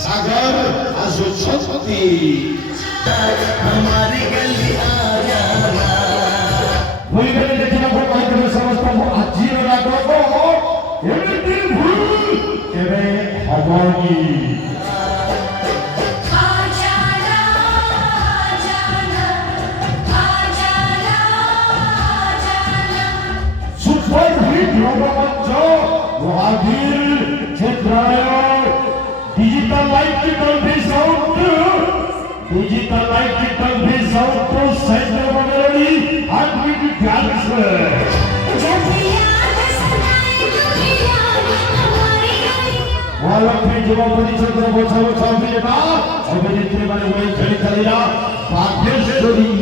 सागर शक्ति हमारी गली आ जाना भूल गए देखना को माध्यम समस्त आजीव रातो को एमिति भूल केवे हबनी सुपर हिट रंगमंच वादिल क्षेत्राय Digital Light Television Digital Light Television to send the melody and we dance. Walau penjual penjual bocah bocah kita, sebenarnya mana yang cari cari lah, pakai sedih.